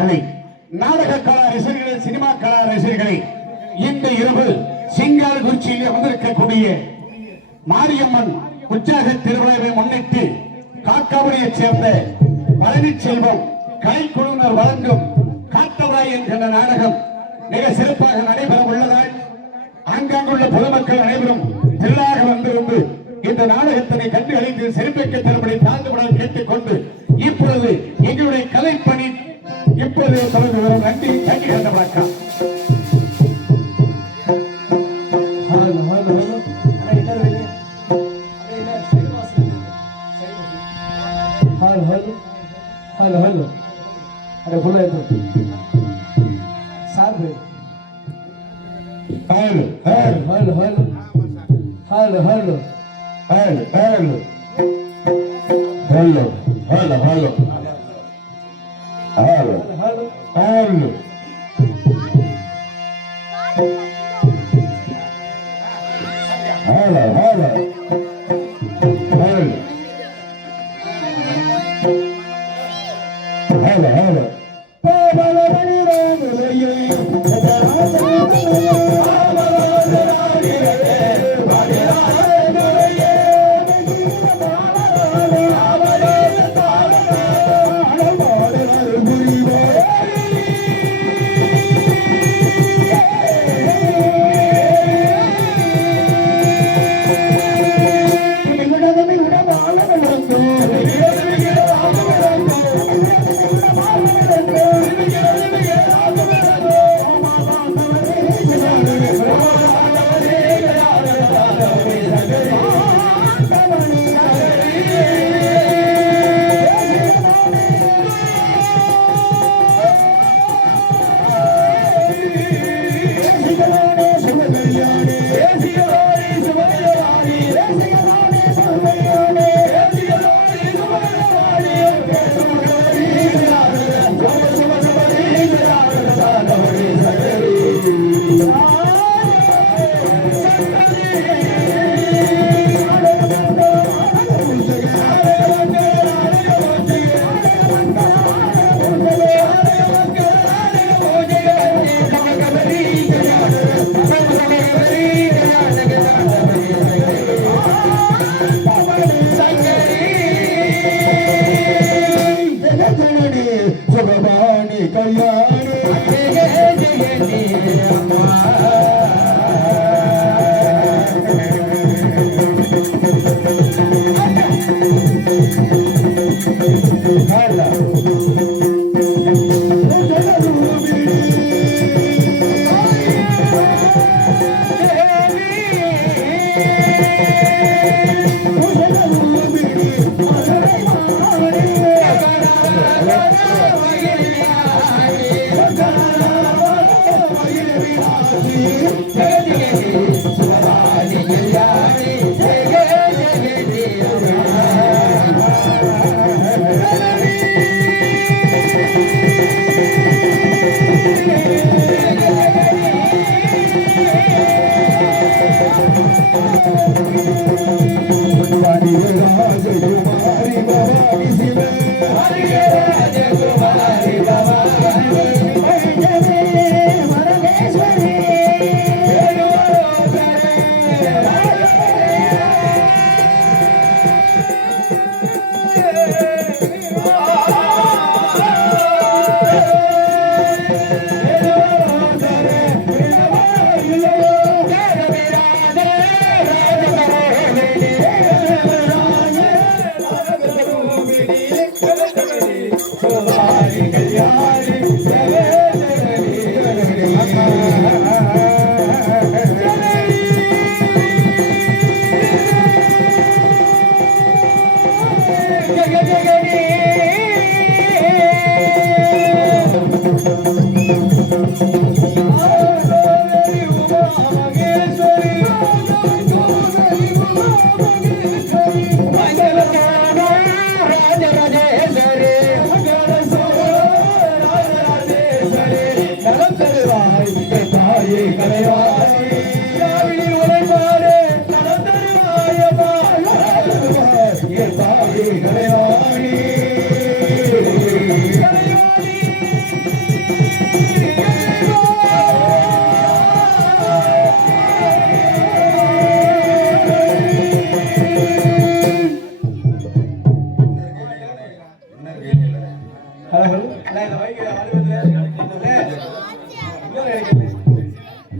நண்பர்களே, நாடக கலா ரசிகர்களே, சினிமா கலா ரசிகர்களே, இந்த இரவு சிங்காரகுறிச்சியிலே வந்திருக்கக்கூடிய மாரியம்மன் உற்சாக திருவிழாவை முன்னிட்டு காக்காபுரியைச் சேர்ந்த பழனிச்செல்வம் கலைக்குழுவினர் வழங்கும் காத்தவராய் என்கின்ற நாடகம் மிக சிறப்பாக நடைபெற உள்ளதால் ஆங்காங்குள்ள பொதுமக்கள் அனைவரும் திரளாக வந்திருந்து இந்த நாடகத்தினை கண்டுகளித்து சிறப்பிக்க தரும்படி தாழ்ந்துவிடால் கேட்டுக்கொண்டு இப்பொழுது எங்களுடைய கலைப்பணி இப்பொழுது தொடர்ந்து வரும். நன்றி. தண்ணி கண்ட வணக்கம். हेलो हेलो अरे बोलो तो साथ में hello hello hello hello hello hello hello hello hello hello hello hello hello hello hello hello hello पावल बनी राम रे जरा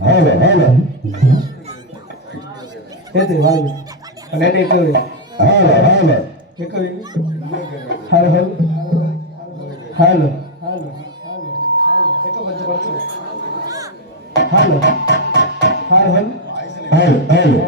ஹலோ ஹலோ ஏத்து வாங்க நேட்டை போய் hello hello hello hello hello hello hello hello hello hello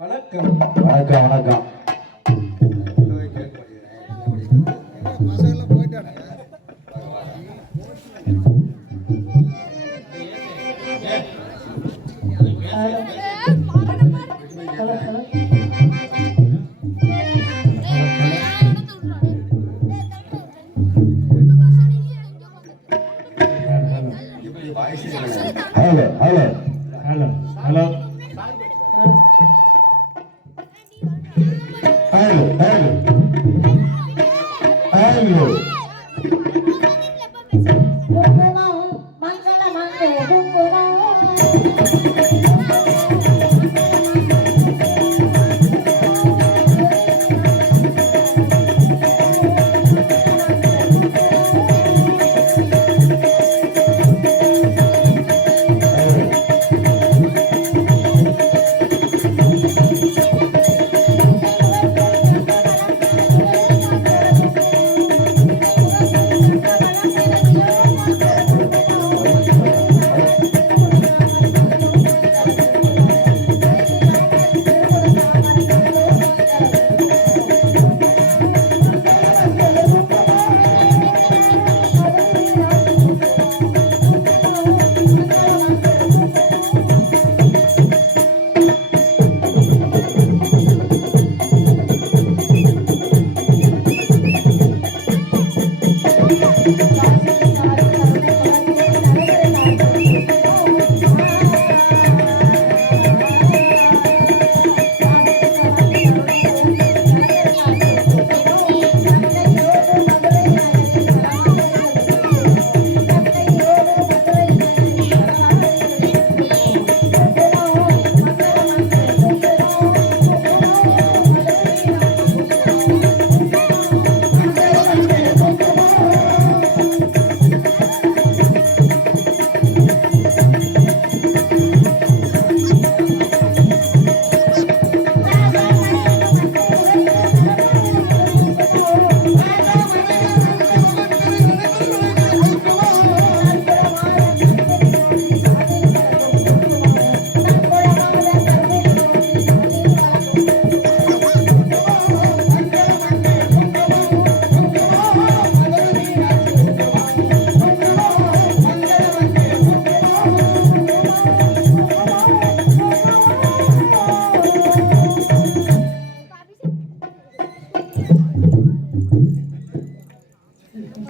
வணக்கம் வணக்கம். Hello hello hello hello hello hello hello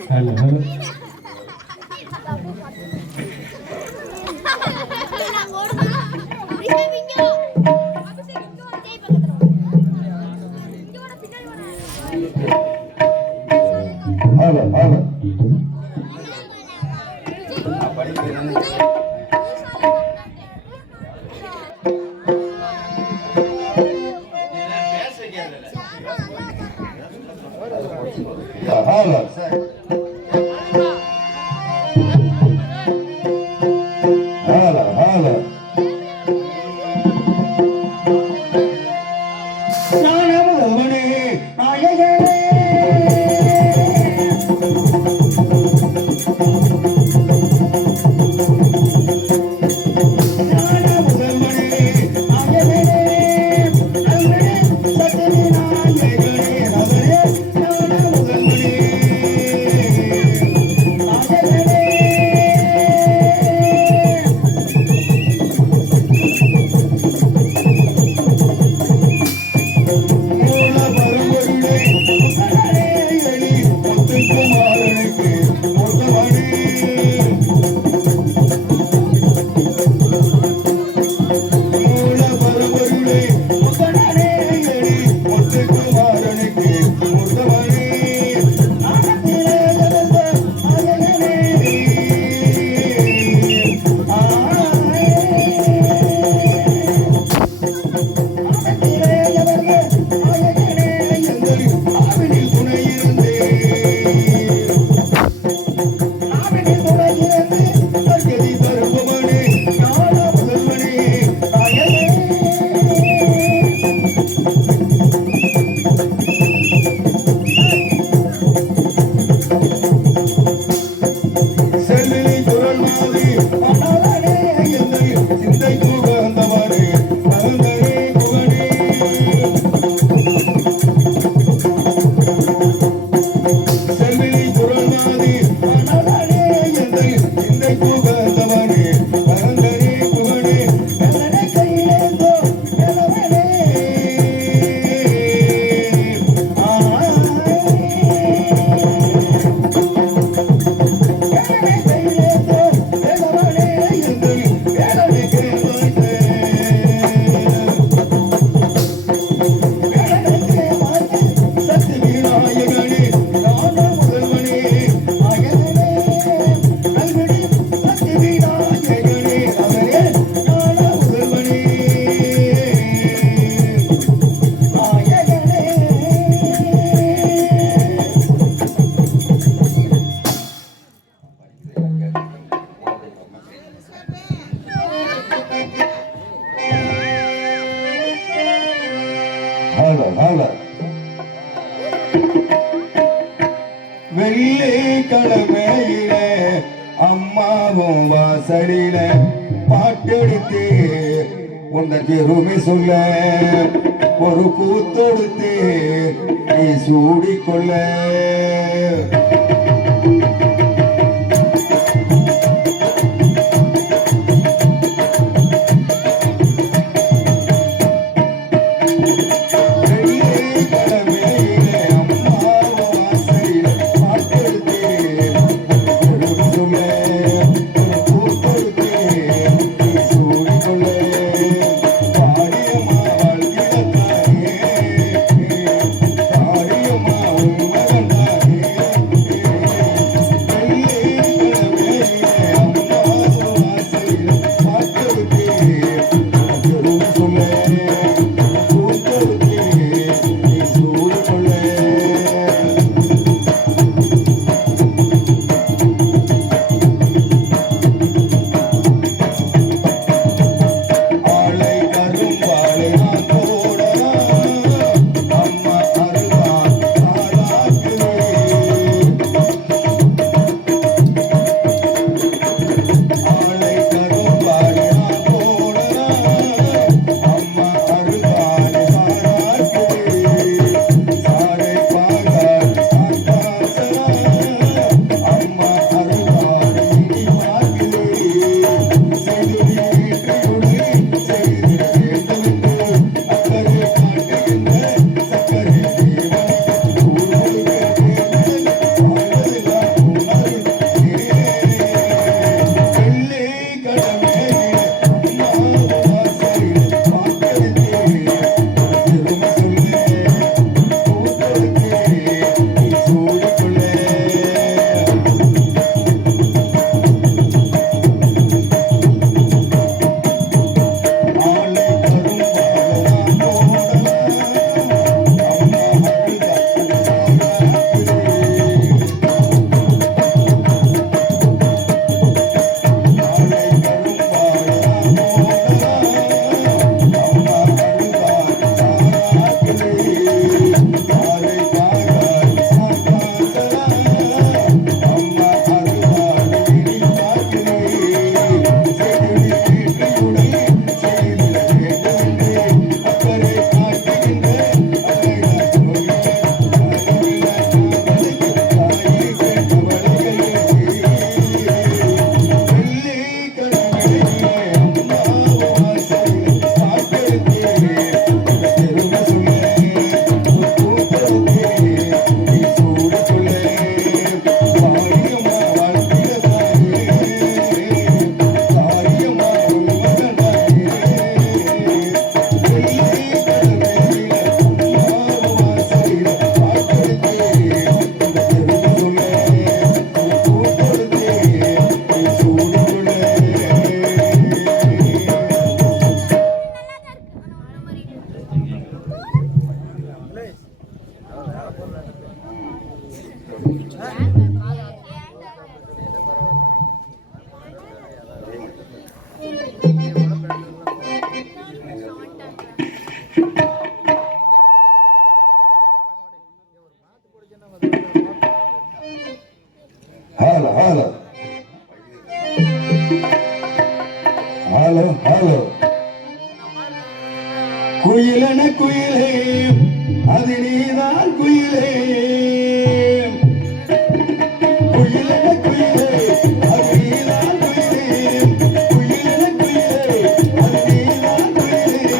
hello hello hello hello hello hello hello நானே நாயகனே வெள்ளிக்கிழமையில அம்மாவும் வாசலில பாட்டெடுத்து உந்த பெருமை சொல்ல ஒரு பூத்தொடுத்து நீ சூடிக்கொள்ள ஹலோ ஹலோ ஹலோ ஹலோ குயிலன குயிலே அது நீதான் குயிலே குயிலன குயிலே அது நீதான் குயிலே குயிலன குயிலே அது நீதான் குயிலே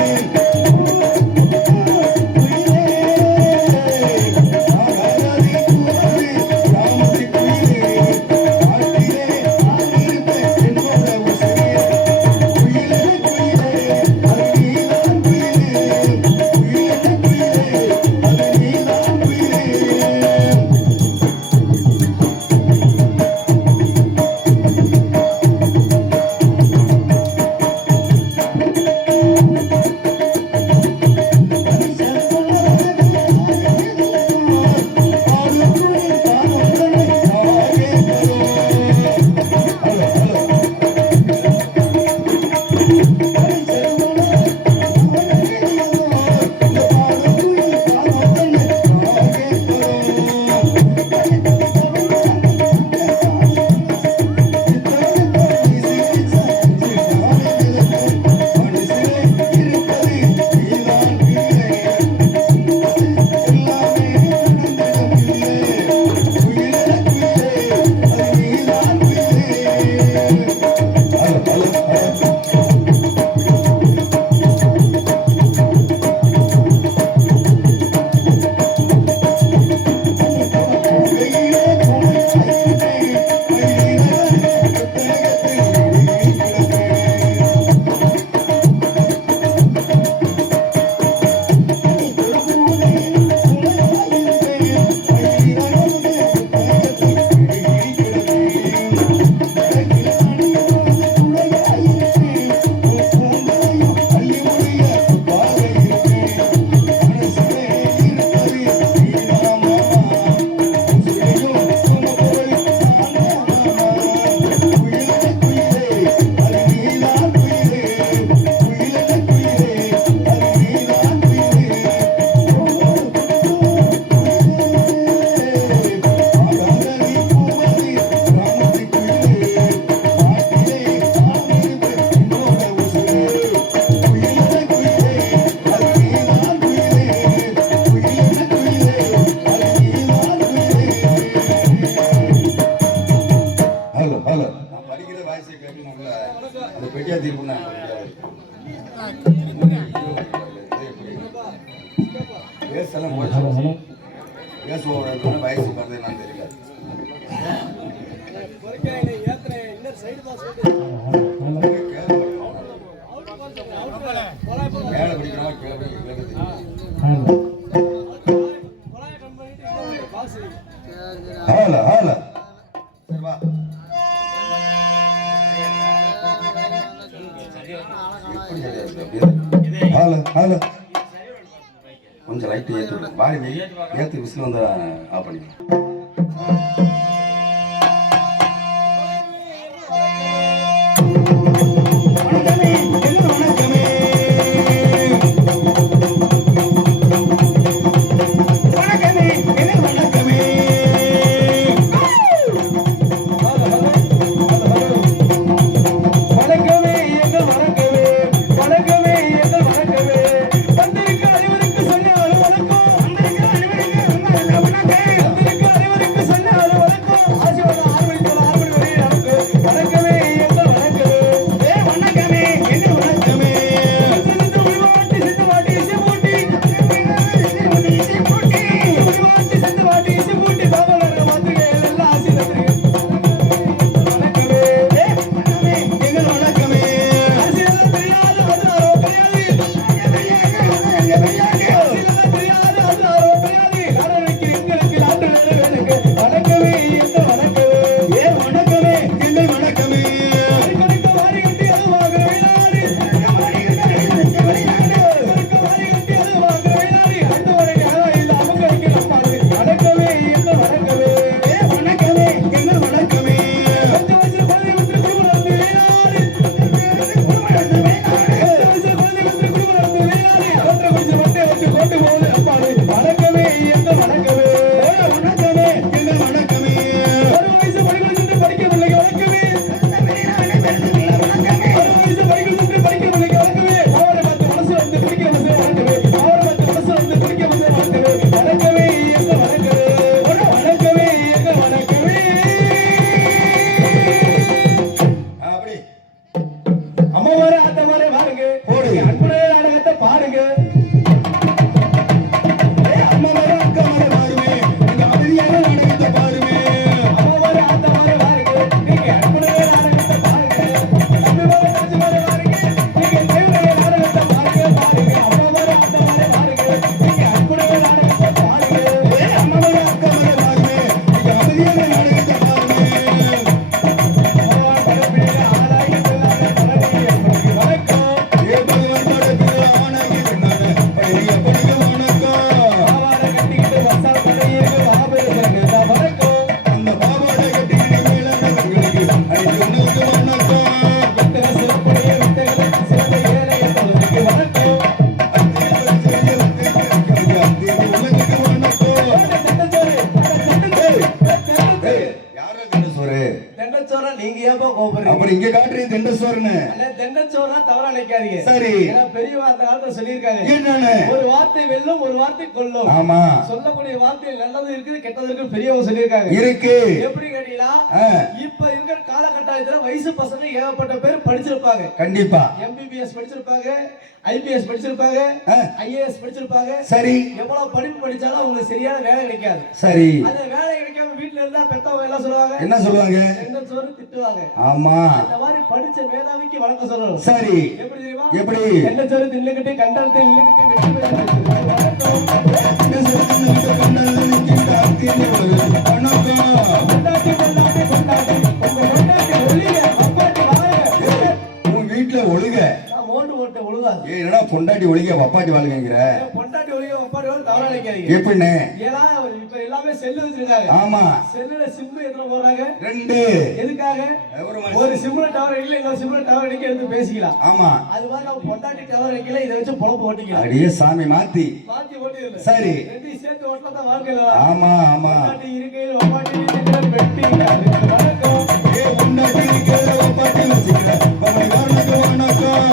வயசு வருது என்னன்னு தெரியல. மேல பிடிக்கணுமா கீழே பிடிக்கணும். ஹலோ ஹலோ சரி வா. ஹலோ ஹலோ கொஞ்சம் லைட்டு ஏற்றி விடு. வாடி ஏற்று விசில் வந்து ஆஃப் பண்ணிக்கலாம். அப்புறம் இங்க காட்டுறது தெண்ட சோறுன்னு. அண்ணே தெண்டச்சோறுனா தவறா நினைக்காதீங்க. சரி. ஏன்னா பெரியவங்க அந்த காலத்துல சொல்லியிருக்காங்க. என்னன்னு? ஒரு வார்த்தை வெல்லும், ஒரு வார்த்தை கொல்லும். ஆமா. சொல்லக்கூடிய வார்த்தையில் நல்லது இருக்குது, கெட்டது இருக்கு, பெரியவங்க சொல்லியிருக்காங்க. இருக்கு. எப்படி கேட்டீங்களா? இப்ப இருக்கிற காலகட்டத்துல வயசு பசங்க ஏகப்பட்ட பேர் படிச்சிருப்பாங்க. கண்டிப்பா. எம்பிபிஎஸ் படிச்சிருப்பாங்க, ஐபிஎஸ் படிச்சிருப்பாங்க, ஐஏஎஸ் படிச்சிருப்பாங்க. சரி. எவ்வளவு படிப்பு படிச்சாலும் அவங்களுக்கு சரியான வேலை கிடைக்காது. சரி. அந்த வேலை கிடைக்காம வீட்டுல இருந்தா பெத்தவங்க எல்லாம் சொல்லுவாங்க, என்ன சொல்லுவாங்க? தெண்டச்சோறு திட்டுவாங்க. ஆமா. அந்த மாதிரி படிச்ச மேதாவிக்கு வணக்கம் சொல்லணும். சரி. எப்படி தெரியுமா? எப்படி? தெண்டச்சோறு தின்னுக்கிட்டு கண்டத்தை நின்னுக்கிட்டு வெற்றி பெறுகிறது. கொண்டாட்டி கொண்டாட்டி கொண்டாட்டி உங்க கொண்டாட்டி ஒளிய அப்பாட்டி வாங்க. உன் வீட்டுல ஒழுக. நான் மோண்டு ஓட்ட ஒழுகாது. என்னடா பொண்டாட்டி ஒழுக வப்பாட்டி வாழ்க்கைங்கிற? பொண்டாட்டி ஒளிய அப்பாட்டி வாங்க தவறா நினைக்காதீங்க. எப்படின்னு? ஏன்னா இப்ப எல்லாமே செல்லு வச்சிருக்காங்க. ஆமா. செல்லுல சிம் எத்தனை போறாங்க? 2. எதுக்காக? ஒரு சிம்ல டவர் இல்ல, இன்னொரு சிம்ல டவர் அடிக்க எடுத்து பேசிக்கலாம். ஆமா. அது மாதிரி நம்ம பொண்டாட்டி டவர் வைக்கல, இதை வச்சு பொழப்பு ஓட்டிக்கலாம். அடியே சாமி மாத்தி ஓட்டிடல. சரி. ரெண்டையும் சேர்த்து ஓட்டினா தான் வாழ்க்கையில. ஆமா ஆமா. பொண்டாட்டி இருக்கையில் ஒப்பாட்டி வச்சுக்கிற வெட்டி வணக்கம். பொண்டாட்டி இருக்கையில வப்பாட்டி வச்சுக்கிற வணக்கம் வணக்கம்.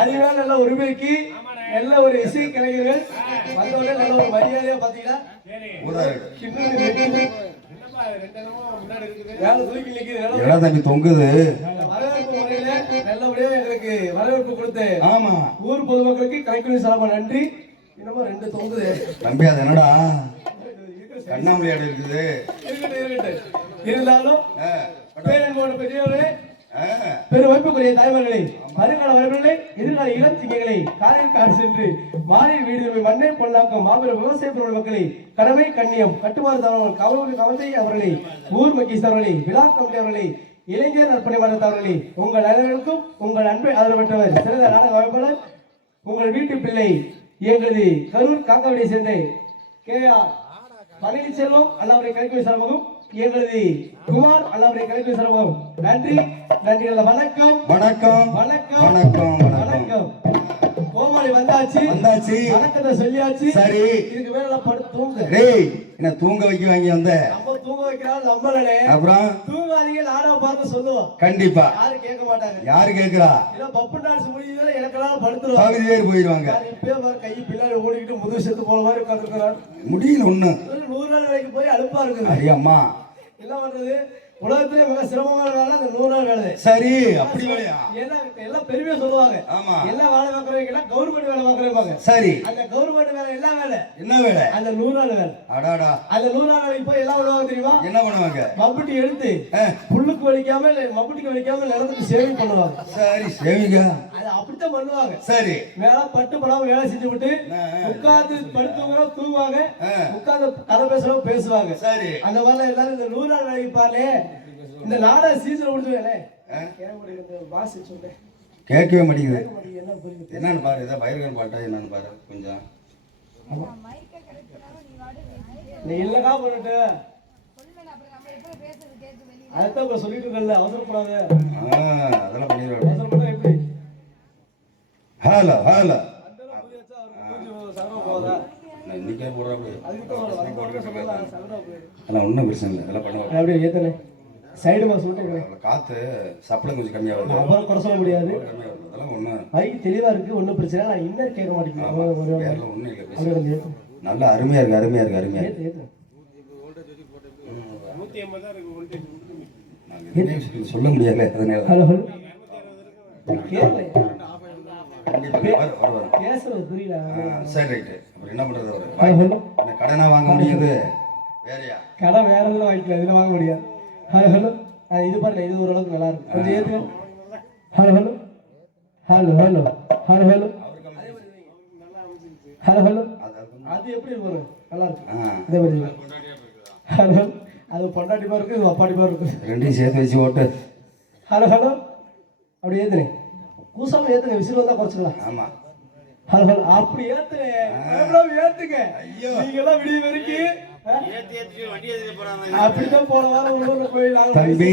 அறிவான நல்ல உரிமைக்கு நல்ல ஒரு இசை கலைஞர்கள் வந்தோடனே நல்ல ஒரு மரியாதையா பாத்தீங்கன்னா தம்பி தொங்குது. வரவேற்பு முறையில நல்லபடியா எங்களுக்கு வரவேற்பு கொடுத்து ஆமா ஊர் பொதுமக்களுக்கு கலைக்குழு சார்பா நன்றி. இன்னமும் 2 தொங்குது தம்பி. அது என்னடா கண்ணாமலை ஆடு இருக்குது? இருந்தாலும் பேரன்போட பெரியவர்களே, பெரும் வைப்புக்குரிய தாய்மார்களே, வருங்கால வரவுகளை, எதிர்கால இளம் திங்களை காலையில் காடு சென்று மாலை வீடு மண்ணை பொருளாக்கும் மாபெரும் விவசாய பொருள் மக்களை, கடமை கண்ணியம் கட்டுமாறு தவறுகள் கவலை கவலை அவர்களை, ஊர் மக்கிஸ் அவர்களை, விழா கமிட்டி அவர்களை, இளைஞர் நற்பணி மன்றத்தவர்களை, உங்கள் அனைவருக்கும் உங்கள் அன்பை ஆதரவற்றவர் சிறந்த நாடக அமைப்பாளர் உங்கள் வீட்டு பிள்ளை எங்களது கரூர் காக்காவடியை சேர்ந்த KR பழனிச்செல்வம் அல்லாவுடைய கலைக்குழு சார்பாகவும் எங்களது குமார் அல்லாவுடைய கலைக்குழு சார்பாகவும் நன்றி நன்றி. வணக்கம் வணக்கம் வணக்கம் வணக்கம் வணக்கம். கோமாளி வந்தாச்சு வணக்கத்தை சொல்லியாச்சு. சரி. இதுக்கு மேல படுத்து தூங்க. டேய் என்ன தூங்க வைக்க வாங்கி வந்த? நம்ம தூங்க வைக்கிறாள் நம்மளே. அப்புறம் தூங்காதீங்க நாடகம் பார்க்க சொல்லுவோம். கண்டிப்பா. யாரும் கேட்க மாட்டாங்க. யாரு கேக்குறா? இல்ல பப்பு டான்ஸ் முடிஞ்சதுல எனக்கெல்லாம் படுத்துருவாங்க. பகுதி பேர் போயிடுவாங்க. இப்பவே பாரு கை பின்னாடி ஓடிக்கிட்டு முதுகு செத்து போற மாதிரி உட்காந்துருக்கிறான். முடியல ஒண்ணு. 100 நாள் வேலைக்கு போய் அலுப்பா இருக்குது. அடியம்மா என்ன பண்றது? உலகத்திலே மிக சிரமமான வேலை அந்த 100 நாள் வேலை. சரி. அப்படி வேலையா? எல்லாம் பெருமையா சொல்லுவாங்க. ஆமா. எல்லாம் வேலை பார்க்கறவங்க கவர்மெண்ட் வேலை பார்க்கறவங்க. சரி. அந்த கவர்மெண்ட் வேலை என்ன வேலை? என்ன வேலை? அந்த 100 நாள் வேலை. அடாடா. அந்த 100 நாள் வேலைக்கு போய் எல்லாம் பண்ணுவாங்க தெரியுமா? என்ன பண்ணுவாங்க? மம்புட்டி எடுத்து புல்லுக்கு வலிக்காம மம்புட்டிக்கு வலிக்காம நிலத்துக்கு சேவிங் பண்ணுவாங்க. சரி சேவிங்க. அது அப்படித்தான் பண்ணுவாங்க. சரி. வேலை பட்டு படாம வேலை செஞ்சு விட்டு உட்கார்ந்து படுத்துவங்க தூங்குவாங்க, உட்கார்ந்து கதை பேசுறவங்க பேசுவாங்க. சரி. அந்த மாதிரி எல்லாரும் இந்த 100 நாள் வேலைக்கு பாரு. இந்த நாடக சீசன் முடிச்சுவேனே கேட்கவே மாட்டேங்குது. என்னன்னு பாரு. இதை வயிறுகள் பாட்டா என்னன்னு பாரு கொஞ்சம். நீ இல்லக்கா பண்ணிட்டு அதான் சொல்லிட்டு இருக்கல, அவசரப்படாத. அதெல்லாம் பண்ணிடுவாங்க. அவசரப்பட்டா எப்படி? ஹலோ ஹலோ போதா இன்னைக்கே போடுறாங்க. அதெல்லாம் அதெல்லாம் ஒன்றும் பிரச்சனை இல்லை. அதெல்லாம் பண்ணுவாங்க. அப்படியே ஏத்தனே சைடு மாஸ் விட்டு காற்று சப்ளை கொஞ்சம் கம்மியாகுது. அப்புறம் குறை சொல்ல முடியாது. அதெல்லாம் ஒன்றும் மைக் தெளிவாக இருக்குது, ஒன்றும் பிரச்சனை. நான் இன்னும் கேட்க மாட்டேங்கிறேன். ஒன்றும் இல்லை. நல்லா அருமையாக இருக்குது அருமையாக இருக்குது அருமையாக இருக்குது. சொல்ல முடியாது அதனால. ஹலோ பேசுறது புரியல. சரி ரைட்டு. அப்புறம் என்ன பண்ணுறது? கடனா வாங்க முடியுது வேறையா? கடை வேற எதுவும் வாங்கிக்கலாம், இதில் வாங்க முடியாது. ஹலோ ஹலோ இது பாருங்க, இது ஓரளவுக்கு நல்லா இருக்கும். கொஞ்சம் ஏற்றுங்க. Hello hello hello hello hello hello அவருக்கு ஹலோ ஹலோ அது அது எப்படி வரும் நல்லா இருக்கு ஆ. இதே மாதிரி ஹலோ அது பொண்டாட்டி மாதிரி இருக்கு இது அப்பாடி மாதிரி இருக்கு ரெண்டையும் சேர்த்து வச்சு ஓட்டு. ஹலோ ஹலோ அப்படி ஏத்துனே கூசாம ஏத்துங்க விசில் வந்தா குறைச்சிக்கலாம் ஆமா. ஹலோ ஹலோ அப்படி ஏத்துனே எவ்வளவு ஏத்துங்க ஐயோ. நீங்க எல்லாம் விடிய வரைக்கும் அப்படிதான் போன வாரம் ஊர்ல போய் தம்பி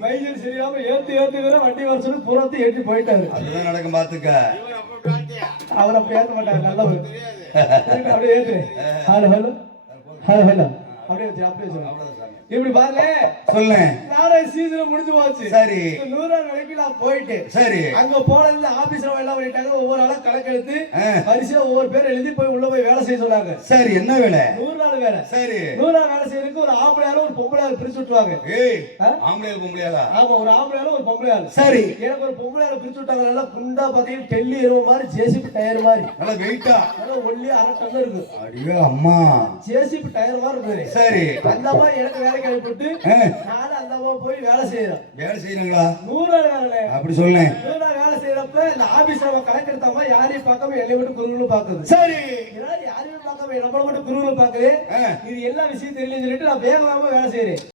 வைத்தியம் சரியாம ஏத்து வண்டி வர சொல்லி பூராத்தையும் ஏற்றி போயிட்டாரு அதுதான் நடக்கும் பாத்துக்க. அவர் அப்படி ஏத்த மாட்டாரு நல்லவர் அப்படியே ஏத்து ஹலோ ஹலோ ஹலோ ஹலோ அப்படியே வச்சு அப்படியே சொல்லு அவ்வளவுதான் சாமி. இப்படி பாருங்க சொல்லு. நாடக சீசன் முடிஞ்சு போச்சு சரி 100 நாளைக்கு நான் போயிட்டேன் சரி. அங்க போனதுல ஆபீஸ்ல எல்லாம் பண்ணிட்டாங்க ஒவ்வொரு ஆளா கணக்கெடுத்து ஆ. வரிசையா ஒவ்வொரு பேர் எழுதி போய் உள்ள போய் வேலை செய்ய சொன்னாங்க சரி என்ன வேலை? 100 நாள் வேலை சரி. 100 நாள் வேலை செய்யறதுக்கு ஒரு ஆம்பளை ஆளு ஒரு பொம்பளை ஆளு பிரிச்சு விட்டுருவாங்க ஏய் ஆ? ஆம்பளையா பொம்பளையாதா? ஆமா ஒரு ஆம்பளை ஆளு ஒரு பொம்பளை ஆளு சரி. எனக்கு ஒரு பொம்பளை ஆளு பிரிச்சு விட்டாங்க நல்லா குண்டா பாத்தீங்கன்னா டெல்லி எருவு மாதிரி ஜேசிபி டயர் மாதிரி நல்லா வெயிட்டா? நல்லா ஒல்லி அரை டன் இருக்கு அடியோ அம்மா. ஜேசிபி டயர் மாதிரி இருக்குது சரி. அந்த மாதிரி எனக்கு வேலைக்கு அனுப்பிட்டு ஆ. நானும் அந்த மாதிரி போய் வேலை செய்யறேன் வேலை செய்யறாங்களா? 100 நாள் வேலை அப்படி சொல்லேன். 100 நாள் வேலை செய்யறப்ப இந்த ஆபீஸ் நம்ம கணக்கெடுத்தாம யாரையும் பார்க்காம என்னை மட்டும் குருன்னு பாக்குது சரி. யாரையும் பார்க்காம நம்மள மட்டும் குருன்னு பாக்குது ஆ. இது எல்லா விஷயம் தெரியலன்னு சொல்லிட்டு நான் வேகமா வேலை செய்யறேன்